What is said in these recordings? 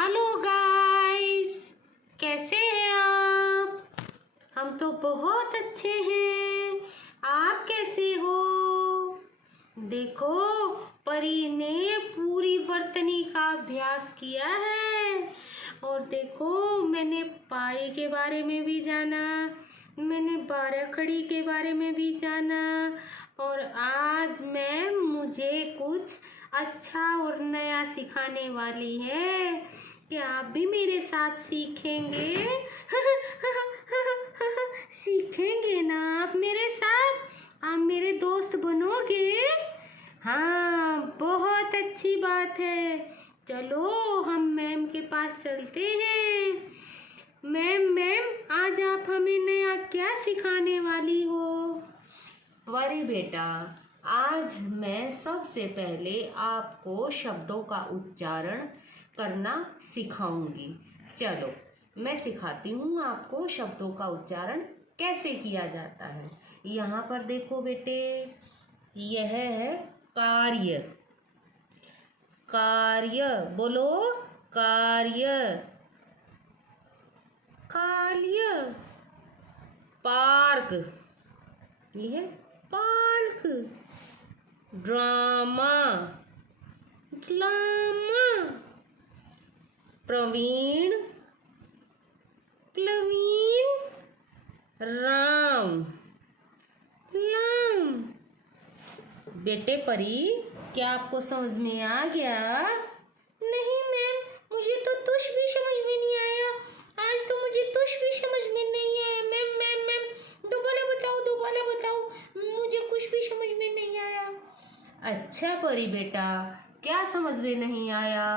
Hello guys, कैसे हैं आप? हम तो बहुत अच्छे हैं। आप कैसे हो? देखो, परी ने पूरी वर्तनी का अभ्यास किया है। और देखो, मैंने पाई के बारे में भी जाना, मैंने 12 खड़ी के बारे में भी जाना। और आज मैम मुझे कुछ अच्छा और नया सिखाने वाली है। क्या आप भी मेरे साथ सीखेंगे? सीखेंगे ना आप मेरे साथ? आप मेरे दोस्त बनोगे? हाँ, बहुत अच्छी बात है। चलो हम मैम के पास चलते हैं। मैम आज आप हमें नया क्या सिखाने वाली हो? वरी बेटा, आज मैं सबसे पहले आपको शब्दों का उच्चारण करना सिखाऊंगी। चलो मैं सिखाती हूँ आपको शब्दों का उच्चारण कैसे किया जाता है। यहाँ पर देखो बेटे, यह है कार्य। कार्य बोलो, कार्य। कार्य। पार्क, यह है park. Drama, drama. Praveen, Praveen. Ram, Ram. बेटे परी, क्या आपको समझ में आ गया? नहीं मैम, मुझे तो तुष भी समझ में नहीं आया। आज तो मुझे तुष भी समझ में नहीं आया। मैम मैम मैम, दोबारा बताओ, दोबारा बताओ, मुझे कुछ भी समझ में नहीं आया। अच्छा परी बेटा, क्या समझ में नहीं आया?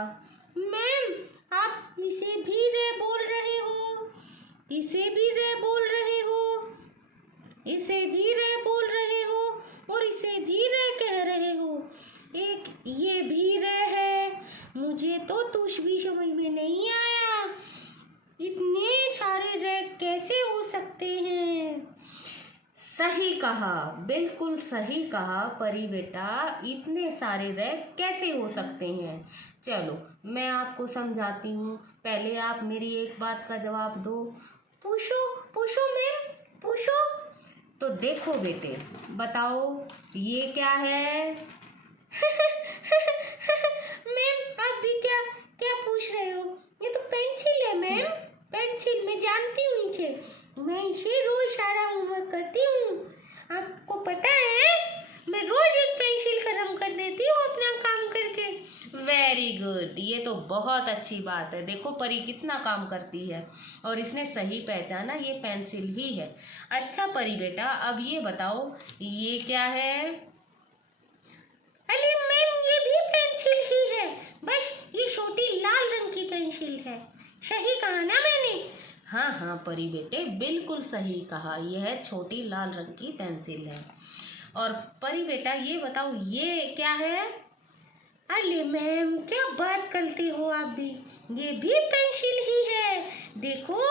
मैम, आप इसे भी रे बोल रहे हो, इसे भी रे बोल रहे हो, इसे भी रे बोल रहे हो, और इसे भी रे कह रहे हो। एक ये भी रे है। मुझे तो तुष भी समझ में नहीं आया। इतने सारे रे कैसे हो सकते हैं? सही कहा, बिल्कुल सही कहा परी बेटा, इतने सारे रे कैसे हो सकते हैं। चलो मैं आपको समझाती हूँ। पहले आप मेरी एक बात का जवाब दो। पूछो पूछो मैम, पूछो। तो देखो बेटे, बताओ ये क्या है? मैम आप भी क्या क्या पूछ रहे हो? ये तो पेंसिल है मैम, पेंसिल। मैं जानती हूँ इसे, मैं इसे रोज सारा होमवर्क करती हूँ। आपको पता है, मैं रोज एक पेंसिल खत्म कर देती हूँ अपना काम करके। वेरी गुड, ये तो बहुत अच्छी बात है। देखो परी कितना काम करती है और इसने सही पहचाना, ये पेंसिल ही है। अच्छा परी बेटा, अब ये बताओ ये क्या है? अरे मैम, ये भी पेंसिल ही है, बस ये छोटी लाल रंग की पेंसिल है। सही कहा ना मैंने? हाँ हाँ परी बेटे, बिल्कुल सही कहा, यह छोटी लाल रंग की पेंसिल है। और परी बेटा ये बताओ ये क्या है? अरे मैम, क्या बात करते हो आप भी, ये भी पेंसिल ही है। देखो,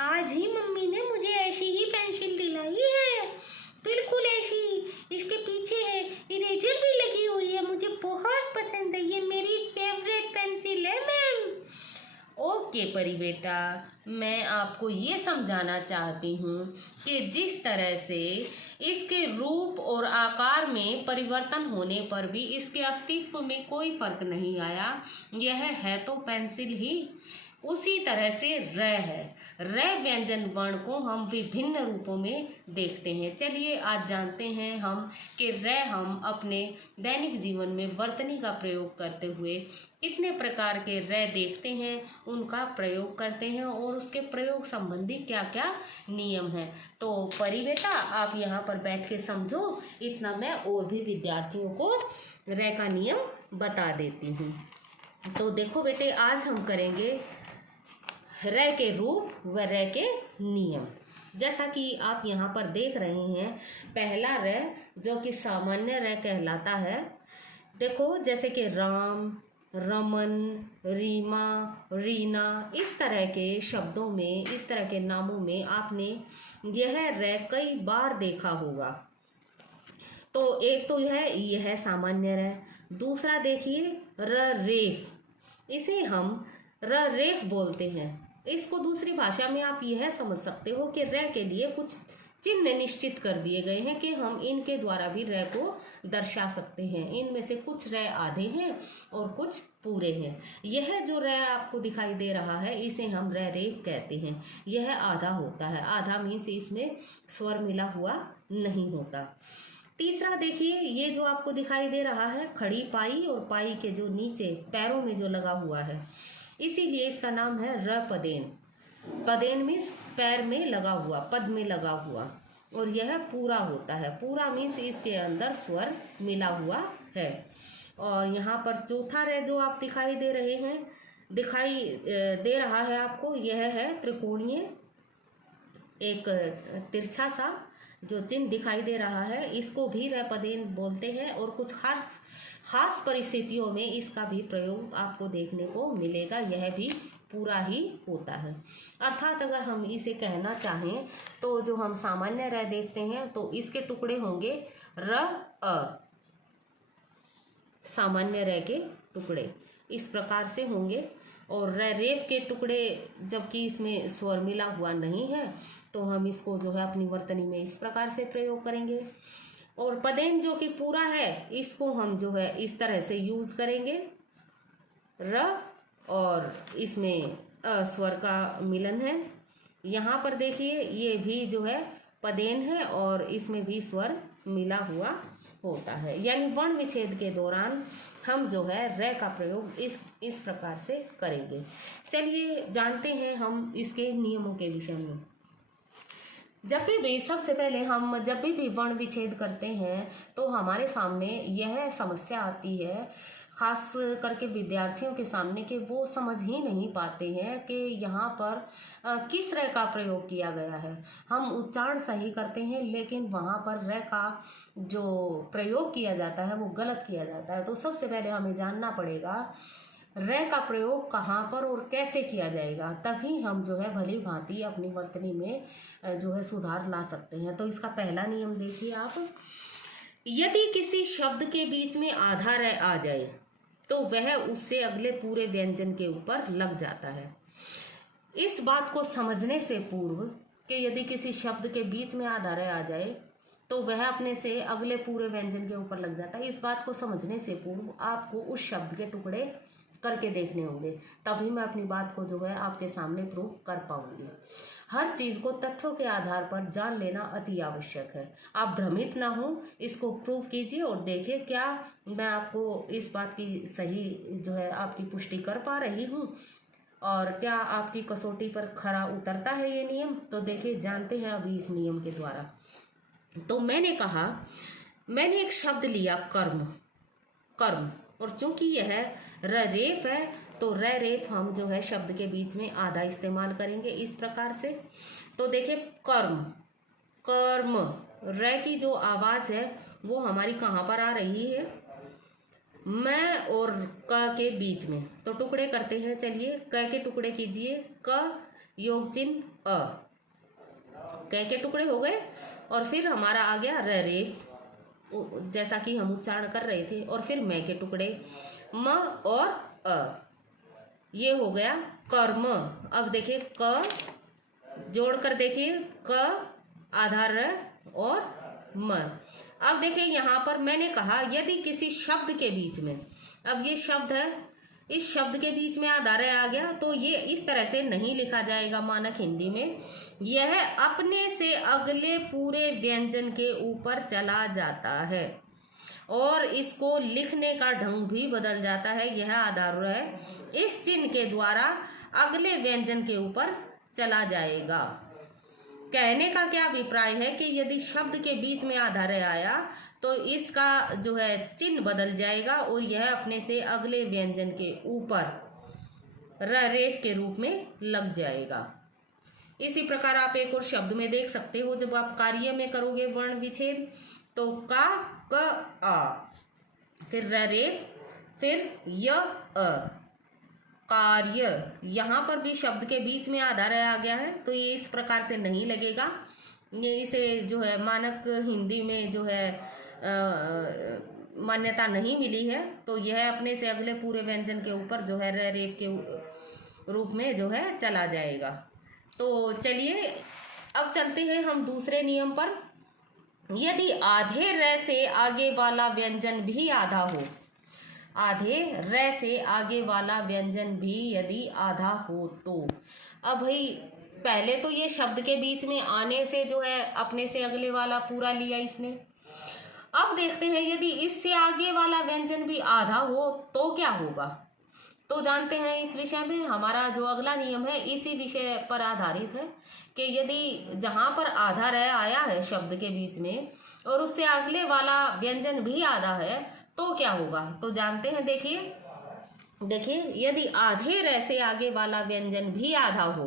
आज ही मम्मी ने मुझे ऐसी ही पेंसिल दिलाई है, बिल्कुल ऐसी। इसके पीछे है इरेजर भी लगी हुई है, मुझे बहुत पसंद है, ये मेरी फेवरेट पेंसिल है मैम। ओके परी बेटा, मैं आपको ये समझाना चाहती हूँ कि जिस तरह से इसके रूप और आकार में परिवर्तन होने पर भी इसके अस्तित्व में कोई फर्क नहीं आया, यह है तो पेंसिल ही, उसी तरह से र है। र व्यंजन वर्ण को हम विभिन्न रूपों में देखते हैं। चलिए आज जानते हैं हम कि र हम अपने दैनिक जीवन में वर्तनी का प्रयोग करते हुए कितने प्रकार के र देखते हैं, उनका प्रयोग करते हैं और उसके प्रयोग संबंधी क्या क्या नियम हैं। तो परी बेटा आप यहाँ पर बैठ के समझो, इतना मैं और भी विद्यार्थियों को र का नियम बता देती हूँ। तो देखो बेटे, आज हम करेंगे र के रूप व र के नियम। जैसा कि आप यहाँ पर देख रहे हैं, पहला र जो कि सामान्य र कहलाता है। देखो जैसे कि राम, रमन, रीमा, रीना, इस तरह के शब्दों में, इस तरह के नामों में आपने यह र कई बार देखा होगा। तो एक तो यह सामान्य र। दूसरा देखिए र रेफ, इसे हम र रेफ बोलते हैं। इसको दूसरी भाषा में आप यह समझ सकते हो कि र के लिए कुछ चिन्ह निश्चित कर दिए गए हैं कि हम इनके द्वारा भी र को दर्शा सकते हैं। इनमें से कुछ र आधे हैं और कुछ पूरे हैं। यह जो र आपको दिखाई दे रहा है इसे हम र रेफ कहते हैं। यह आधा होता है। आधा मीन्स इसमें स्वर मिला हुआ नहीं होता। तीसरा देखिए, ये जो आपको दिखाई दे रहा है खड़ी पाई और पाई के जो नीचे पैरों में जो लगा हुआ है, इसीलिए इसका नाम है र पदेन। पदेन मीन्स पैर में लगा हुआ, पद में लगा हुआ। और यह पूरा होता है। पूरा मीन्स इसके अंदर स्वर मिला हुआ है। और यहाँ पर चौथा रे जो आप दिखाई दे रहे हैं, दिखाई दे रहा है आपको, यह है त्रिकोणीय एक तिरछा सा जो चिन्ह दिखाई दे रहा है, इसको भी रैपदेन बोलते हैं। और कुछ खास परिस्थितियों में इसका भी प्रयोग आपको देखने को मिलेगा। यह भी पूरा ही होता है। अर्थात अगर हम इसे कहना चाहें तो जो हम सामान्य र देखते हैं तो इसके टुकड़े होंगे र अ। सामान्य र के टुकड़े इस प्रकार से होंगे। और र रेफ के टुकड़े जबकि इसमें स्वर मिला हुआ नहीं है तो हम इसको जो है अपनी वर्तनी में इस प्रकार से प्रयोग करेंगे। और पदेन जो कि पूरा है इसको हम जो है इस तरह से यूज करेंगे र, और इसमें अ स्वर का मिलन है। यहाँ पर देखिए ये भी जो है पदेन है और इसमें भी स्वर मिला हुआ होता है। यानी वर्ण विच्छेद के दौरान हम जो है र का प्रयोग इस प्रकार से करेंगे। चलिए जानते हैं हम इसके नियमों के विषय में। जब भी सबसे पहले हम जब भी वर्ण विच्छेद करते हैं तो हमारे सामने यह समस्या आती है, खास करके विद्यार्थियों के सामने, कि वो समझ ही नहीं पाते हैं कि यहाँ पर किस र का प्रयोग किया गया है। हम उच्चारण सही करते हैं लेकिन वहाँ पर र का जो प्रयोग किया जाता है वो गलत किया जाता है। तो सबसे पहले हमें जानना पड़ेगा र का प्रयोग कहाँ पर और कैसे किया जाएगा, तभी हम जो है भली भांति अपनी वर्तनी में जो है सुधार ला सकते हैं। तो इसका पहला नियम देखिए आप, यदि किसी शब्द के बीच में आधा र आ जाए तो वह उससे अगले पूरे व्यंजन के ऊपर लग जाता है। इस बात को समझने से पूर्व कि यदि किसी शब्द के बीच में आधा र आ जाए तो वह अपने से अगले पूरे व्यंजन के ऊपर लग जाता है, इस बात को समझने से पूर्व आपको उस शब्द के टुकड़े करके देखने होंगे, तभी मैं अपनी बात को जो है आपके सामने प्रूव कर पाऊंगी। हर चीज़ को तथ्यों के आधार पर जान लेना अति आवश्यक है। आप भ्रमित ना हो, इसको प्रूव कीजिए और देखिए क्या मैं आपको इस बात की सही जो है आपकी पुष्टि कर पा रही हूँ और क्या आपकी कसौटी पर खरा उतरता है ये नियम। तो देखिए जानते हैं अभी इस नियम के द्वारा। तो मैंने कहा, मैंने एक शब्द लिया कर्म, कर्म, और चूंकि यह र रेफ है तो र रेफ हम जो है शब्द के बीच में आधा इस्तेमाल करेंगे इस प्रकार से। तो देखिए कर्म, कर्म, र की जो आवाज है वो हमारी कहाँ पर आ रही है, मैं और क के बीच में। तो टुकड़े करते हैं, चलिए क के टुकड़े कीजिए, क योग चिन्ह अ, क के टुकड़े हो गए। और फिर हमारा आ गया र रेफ जैसा कि हम उच्चारण कर रहे थे। और फिर मैं के टुकड़े म और अ, ये हो गया कर्म। अब देखिए क जोड़कर देखिए क आधा र और म। अब देखिए यहाँ पर मैंने कहा यदि किसी शब्द के बीच में, अब ये शब्द है, इस शब्द के बीच में आधा र आ गया तो ये इस तरह से नहीं लिखा जाएगा मानक हिंदी में। यह अपने से अगले पूरे व्यंजन के ऊपर चला जाता है और इसको लिखने का ढंग भी बदल जाता है। यह आधा र है, इस चिन्ह के द्वारा अगले व्यंजन के ऊपर चला जाएगा। कहने का क्या अभिप्राय है कि यदि शब्द के बीच में आधा र आया तो इसका जो है चिन्ह बदल जाएगा और यह अपने से अगले व्यंजन के ऊपर र रेफ के रूप में लग जाएगा। इसी प्रकार आप एक और शब्द में देख सकते हो, जब आप कार्य में करोगे वर्ण विच्छेद तो का, क, आ, फिर र रेफ, फिर य अ, कार्य। यहाँ पर भी शब्द के बीच में आधा र आ गया है तो ये इस प्रकार से नहीं लगेगा। ये इसे जो है मानक हिंदी में जो है मान्यता नहीं मिली है। तो यह अपने से अगले पूरे व्यंजन के ऊपर जो है र रेफ के रूप में जो है चला जाएगा। तो चलिए अब चलते हैं हम दूसरे नियम पर। यदि आधे र से आगे वाला व्यंजन भी आधा हो, आधे र से आगे वाला व्यंजन भी यदि आधा हो तो, अब भाई पहले तो ये शब्द के बीच में आने से जो है अपने से अगले वाला पूरा लिया इसने। अब देखते हैं यदि इससे आगे वाला व्यंजन भी आधा हो तो क्या होगा। तो जानते हैं इस विषय में हमारा जो अगला नियम है इसी विषय पर आधारित है कि यदि जहाँ पर आधा रह आया है शब्द के बीच में और उससे अगले वाला व्यंजन भी आधा है तो क्या होगा। तो जानते हैं, देखिए यदि आधे रह से आगे वाला व्यंजन भी आधा हो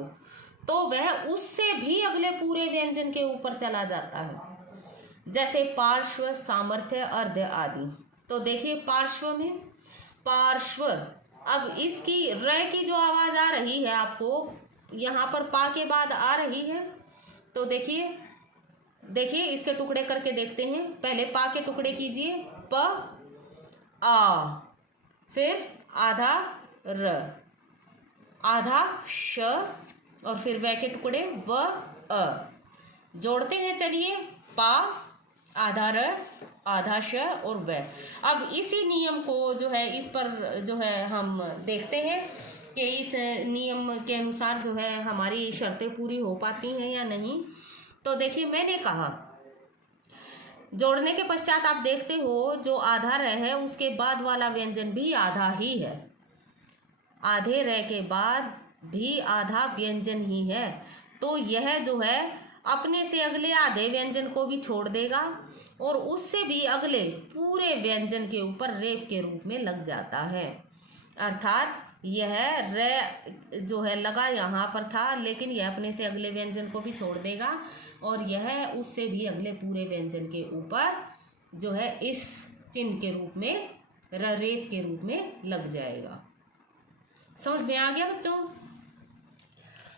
तो वह उससे भी अगले पूरे व्यंजन के ऊपर चला जाता है, जैसे पार्श्व, सामर्थ्य, अर्ध आदि। तो देखिए पार्श्व में, पार्श्व, अब इसकी र की जो आवाज आ रही है आपको यहाँ पर पा के बाद आ रही है। तो देखिए इसके टुकड़े करके देखते हैं। पहले पा के टुकड़े कीजिए, प आ, फिर आधा र, आधा श और फिर व के टुकड़े व अ। जोड़ते हैं, चलिए, पा, आधा र, आधा श और व। अब इसी नियम को जो है इस पर जो है हम देखते हैं कि इस नियम के अनुसार जो है हमारी शर्तें पूरी हो पाती हैं या नहीं। तो देखिए मैंने कहा जोड़ने के पश्चात आप देखते हो जो आधा र है उसके बाद वाला व्यंजन भी आधा ही है, आधे र के बाद भी आधा व्यंजन ही है। तो यह जो है अपने से अगले आधे व्यंजन को भी छोड़ देगा और उससे भी अगले पूरे व्यंजन के ऊपर रेफ के रूप में लग जाता है। अर्थात यह र जो है लगा यहाँ पर था लेकिन यह अपने से अगले व्यंजन को भी छोड़ देगा और यह उससे भी अगले पूरे व्यंजन के ऊपर जो है इस चिन्ह के रूप में रेफ के रूप में लग जाएगा। समझ में आ गया बच्चों।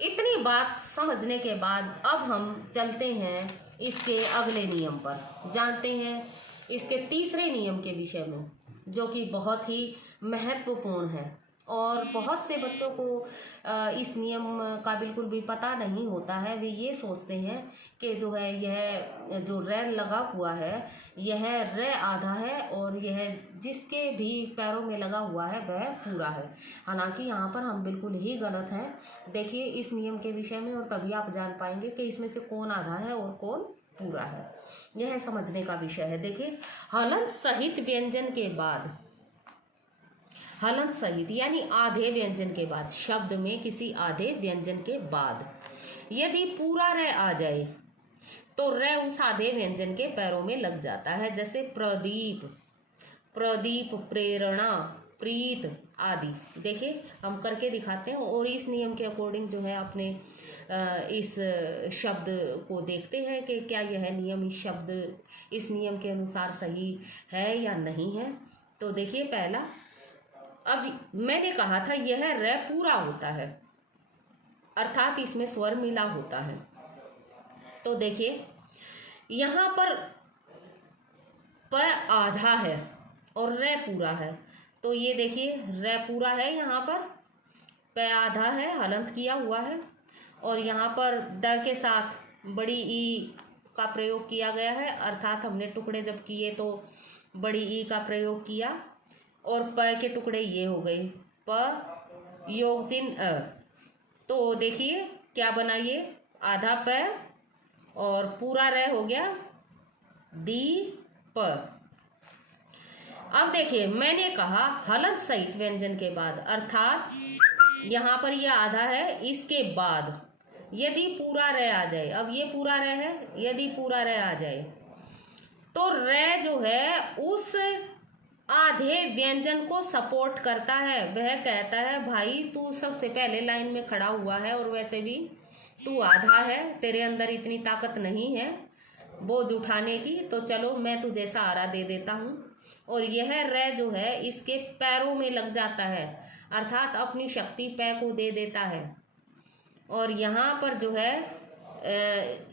इतनी बात समझने के बाद अब हम चलते हैं इसके अगले नियम पर, जानते हैं इसके तीसरे नियम के विषय में, जो कि बहुत ही महत्वपूर्ण है और बहुत से बच्चों को इस नियम का बिल्कुल भी पता नहीं होता है। वे ये सोचते हैं कि जो है यह जो र लगा हुआ है यह र आधा है और यह जिसके भी पैरों में लगा हुआ है वह पूरा है। हालांकि यहाँ पर हम बिल्कुल ही गलत हैं। देखिए इस नियम के विषय में और तभी आप जान पाएंगे कि इसमें से कौन आधा है और कौन पूरा है। यह समझने का विषय है। देखिए हलंत सहित व्यंजन के बाद, हलंत सहित यानी आधे व्यंजन के बाद, शब्द में किसी आधे व्यंजन के बाद यदि पूरा र आ जाए तो र उस आधे व्यंजन के पैरों में लग जाता है, जैसे प्रदीप, प्रदीप, प्रेरणा, प्रीत आदि। देखिए हम करके दिखाते हैं और इस नियम के अकॉर्डिंग जो है अपने इस शब्द को देखते हैं कि क्या यह नियम इस नियम के अनुसार सही है या नहीं है। तो देखिए पहला, अब मैंने कहा था यह र पूरा होता है अर्थात इसमें स्वर मिला होता है। तो देखिए यहाँ पर प आधा है और र पूरा है। तो ये देखिए र पूरा है, यहाँ पर प आधा है, हलंत किया हुआ है और यहाँ पर द के साथ बड़ी ई का प्रयोग किया गया है अर्थात हमने टुकड़े जब किए तो बड़ी ई का प्रयोग किया और प के टुकड़े ये हो गए प योग चिन्ह अ। तो देखिए क्या बना, ये आधा प और पूरा र हो गया दीप। अब देखिए मैंने कहा हलंत सहित व्यंजन के बाद अर्थात यहाँ पर यह आधा है, इसके बाद यदि पूरा र आ जाए, अब ये पूरा र है, यदि पूरा र आ जाए तो र जो है उस आधे व्यंजन को सपोर्ट करता है। वह कहता है भाई तू सबसे पहले लाइन में खड़ा हुआ है और वैसे भी तू आधा है, तेरे अंदर इतनी ताकत नहीं है बोझ उठाने की, तो चलो मैं तुझे सहारा दे देता हूँ। और यह र जो है इसके पैरों में लग जाता है अर्थात अपनी शक्ति पै को दे देता है और यहाँ पर जो है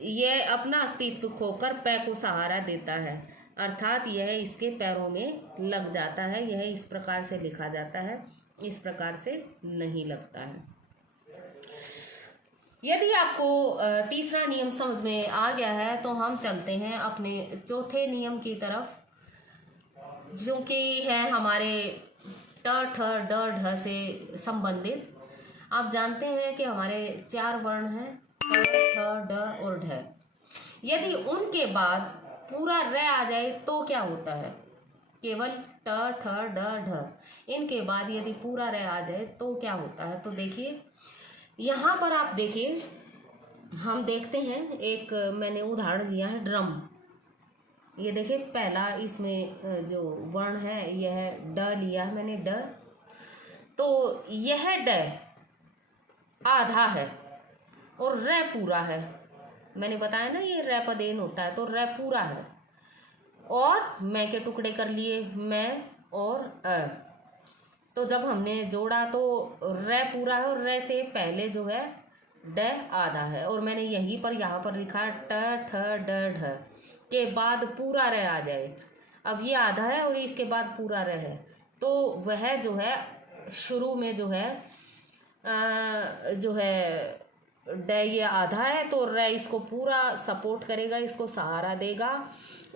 यह अपना अस्तित्व खोकर पै को सहारा देता है अर्थात यह इसके पैरों में लग जाता है। यह इस प्रकार से लिखा जाता है, इस प्रकार से नहीं लगता है। यदि आपको तीसरा नियम समझ में आ गया है तो हम चलते हैं अपने चौथे नियम की तरफ, जो कि है हमारे ट ठ ड ढ से संबंधित। आप जानते हैं कि हमारे 4 वर्ण हैं, ट ठ ड और ढ। यदि उनके बाद पूरा र आ जाए तो क्या होता है? केवल ट ठ ड ढ, इनके बाद यदि पूरा र आ जाए तो क्या होता है? तो देखिए यहाँ पर आप देखिए, हम देखते हैं, एक मैंने उदाहरण लिया है ड्रम। ये देखिए पहला इसमें जो वर्ण है यह ड लिया है मैंने, ड। तो यह ड आधा है और र पूरा है। मैंने बताया ना ये र पदेन होता है, तो र पूरा है। और मैं के टुकड़े कर लिए, मैं और अ। तो जब हमने जोड़ा तो र पूरा है और र से पहले जो है ड आधा है। और मैंने यहीं पर यहाँ पर लिखा ट ठ ड ढ के बाद पूरा र आ जाए। अब ये आधा है और इसके बाद पूरा र है, तो वह जो है शुरू में जो है ड ये आधा है तो र इसको पूरा सपोर्ट करेगा, इसको सहारा देगा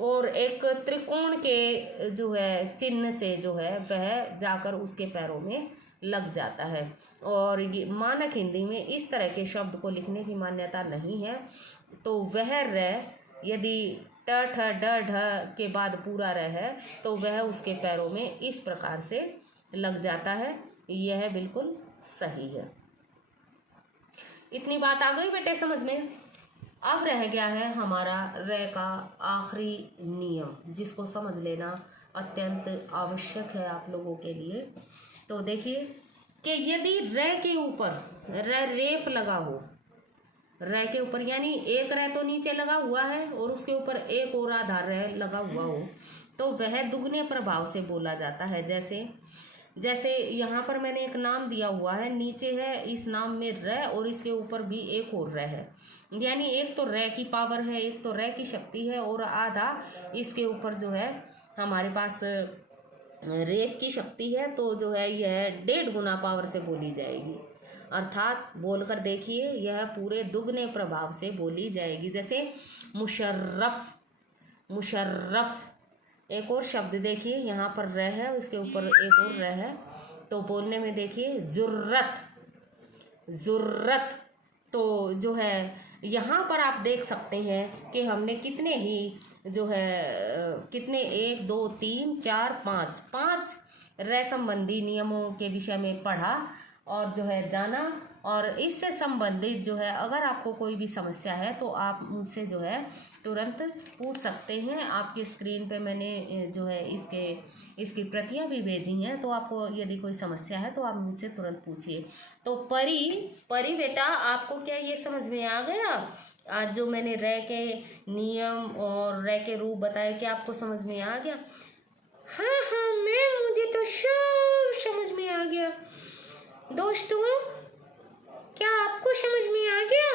और एक त्रिकोण के जो है चिन्ह से जो है वह जाकर उसके पैरों में लग जाता है। और ये मानक हिंदी में इस तरह के शब्द को लिखने की मान्यता नहीं है। तो वह र यदि ट ठ ड ढ के बाद पूरा र है तो वह उसके पैरों में इस प्रकार से लग जाता है। यह बिल्कुल सही है। इतनी बात आ गई बेटे समझ में। अब रह गया है हमारा र का आखिरी नियम, जिसको समझ लेना अत्यंत आवश्यक है आप लोगों के लिए। तो देखिए कि यदि र के ऊपर रेफ लगा हो, र के ऊपर यानी एक र तो नीचे लगा हुआ है और उसके ऊपर एक और आधा र लगा हुआ हो, तो वह दुगने प्रभाव से बोला जाता है। जैसे यहाँ पर मैंने एक नाम दिया हुआ है, नीचे है इस नाम में र और इसके ऊपर भी एक और र है, यानी एक तो र की पावर है, एक तो र की शक्ति है और आधा इसके ऊपर जो है हमारे पास रेफ की शक्ति है। तो जो है यह 1.5 गुना पावर से बोली जाएगी। अर्थात बोलकर देखिए, यह पूरे दुगने प्रभाव से बोली जाएगी। जैसे मुशर्रफ, मुशर्रफ। एक और शब्द देखिए, यहाँ पर र है, उसके ऊपर एक और र है, तो बोलने में देखिए जुर्रत, जुर्रत। तो जो है यहाँ पर आप देख सकते हैं कि हमने कितने ही जो है कितने 1 2 3 4 5 र संबंधी नियमों के विषय में पढ़ा और जो है जाना। और इससे संबंधित जो है अगर आपको कोई भी समस्या है तो आप मुझसे जो है तुरंत पूछ सकते हैं। आपके स्क्रीन पे मैंने जो है इसकी प्रतियां भी भेजी हैं, तो आपको यदि कोई समस्या है तो आप मुझसे तुरंत पूछिए। तो परी बेटा, आपको क्या ये समझ में आ गया? आज जो मैंने र के नियम और र के रूप बताए, क्या आपको समझ में आ गया? हाँ हाँ मैम, मुझे तो सब समझ में आ गया। दोस्तों, क्या आपको समझ में आ गया?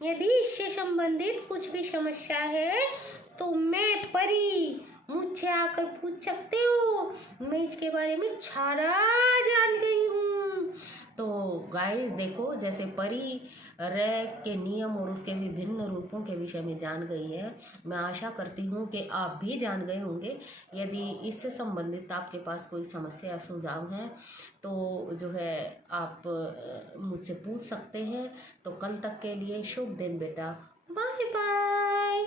यदि इससे संबंधित कुछ भी समस्या है तो मैं परी मुझसे आकर पूछ सकते हो, मैं इसके बारे में सारा जान गई हूँ। तो गाइस देखो, जैसे परी र के नियम और उसके विभिन्न रूपों के विषय में जान गई है, मैं आशा करती हूँ कि आप भी जान गए होंगे। यदि इससे संबंधित आपके पास कोई समस्या या सुझाव है तो जो है आप मुझसे पूछ सकते हैं। तो कल तक के लिए शुभ दिन बेटा, बाय बाय।